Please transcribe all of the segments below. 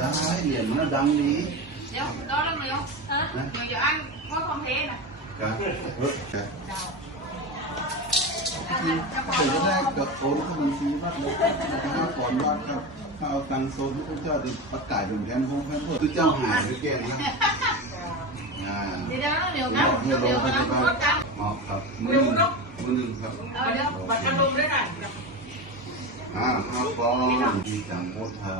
สียงมันดังดีเดี๋ยวรอแล้วเดี๋ยวเออเดี๋ยวอันว่าคอมเพลนอะจ้ะเออจ้ะเจ้าถึงจะได้กับโอนเข้าบัญชีวัดเลยถ้าก่อนวัดครับถ้าเอาตังค์โซนที่พระเจ้าติดประกาศเป็นแผ่นพงแผ่นเพื่อคือเจ้าหายหรือแก่นะอ่าเดี๋ยวเดี๋ยวนะเดี๋ยวเดี๋ยวกำลังรถกันหมอครับมือหนึ่งมือหนึ่งครับเออเดี๋ยวบัตรกระดมด้วยนะอ่าครับปองดีจังพุทา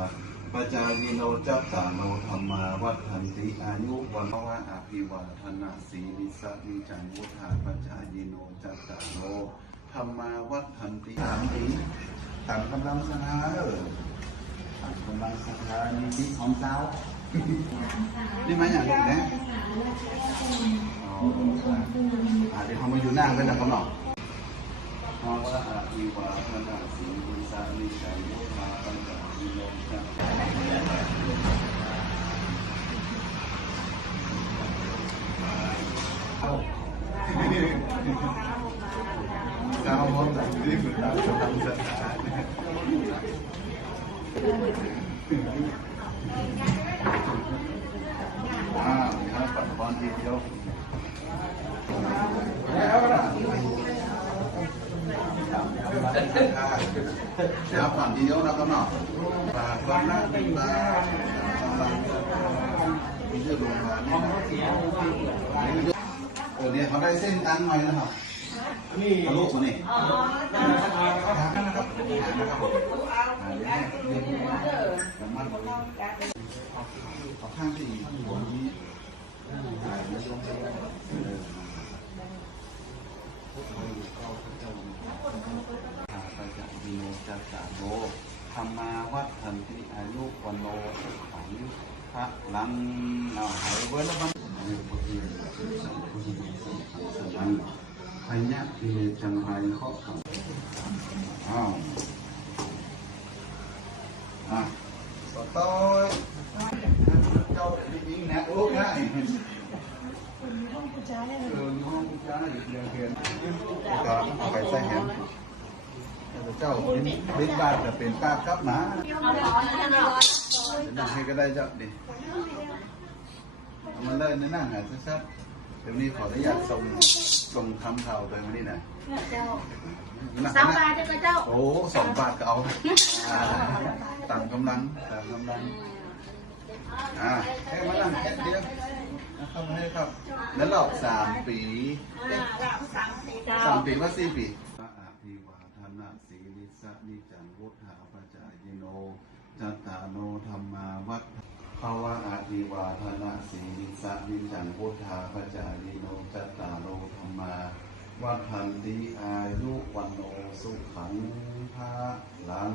ปัจจายิโนจัตตาโนธรรมาวัฏันติอายุวันวะอาภิวาทนาสีนิสสนิจังพุทธาปัจจายิโนจัตตาโนธรรมาวัฏันติสามปีตามกำลังศรัทธาเออตามกำลังศรัทธานี่ที่ของเจ้านี่มาอย่างไรนี่ยอ๋อาเดี๋ยวเขามาอยู่หน้ากันนะครับเนาะภาวะอภิวาทนาสีบุญสานิจัยโยธาปัญจวิโลกะเจ้าห้องไหนที่คุณตา มจะทำสัญญาอ่าครับปัจจุบันทีเดียวแล้วล่ะ เดี๋ยวฝันทีเดียวนะครับเนาะฝากความรักเป็นมามีเรื่องโรงงานเออเนี่ยเขาได้เส้นตังหน่อยนะครับนี่ทะลุมานี่นะครับขอข้างที่หัวนี้ปัจจวิ โนจัสสะโลธรรมาวัฏันติอายุวโนสุขังพระลังเอาหายเว้นแล้วมันสังพยะเอจังไรข้อขับอ้าวอะต่อต่อยเจ้าเป็นจริงนะโอ้ง่ายเออมีห้องผู้ชายอยู่เดียวเพียงก็เอาไปใส่แหม เจ้าบิ๊กบ้านจะเป็นป้าครับนะจะนั่งให้ก็ได้เจ้าดิเอามาเลยนั่งหาชัดๆเดี๋ยวนี้ขออนุญาตส่งส่งคำข่าวไปมานี่นะสามบาทจะกระเจ้าโอ้สองบาทก็เอาอ่าตามกำลังตามกำลังอ่าให้มานั่งแค่เดียวเข้ามาให้ครับ แล้วรอบสามปีสามปีว่าสี่ปีพระอาภิวาท นิสนิจังวุฒาปจายโนจัตตาโนธรรมาวัฏภาวะอาติวาธนาสีนิสนิจังวุฒาปจายโนจัตตาโนธรรมาวัฏันติอายุวันโนสุขังภาลัง